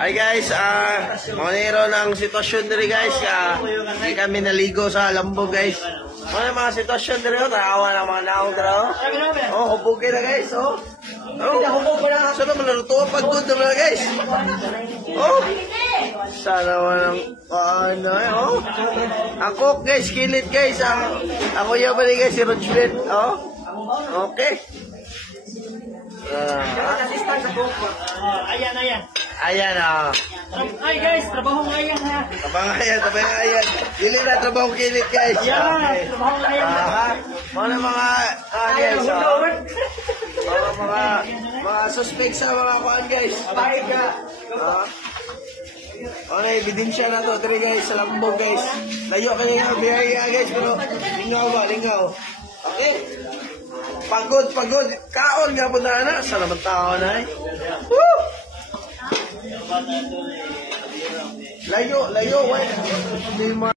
Hi guys, monero ng sitwasyon diri guys. Hindi kami naligo sa lambog guys. Ano yung mga sitwasyon diri? Tawa ng mga naong diri. Oh, hubog na guys. Oh. So naman naluto pag good na guys. Oh. Sana walang oh. Ako guys, kilit guys. Ako yung bali guys, si Rochlet. Oh. Okay. Ayan. Ayan Ay guys, trabaho ngayon ha. Trabaho ngayon. Dili na trabaho kilit guys. Trabaho ngayon. Mga guys. Mga suspect sa mga kuan guys. Okay, ebidensya na to. Three guys, sa lambog guys. Layo ka nga, biyaya guys. Pero lingaw. Okay. Pagod. Kaon nga po na. Salamat tao na eh. Woo! Layo.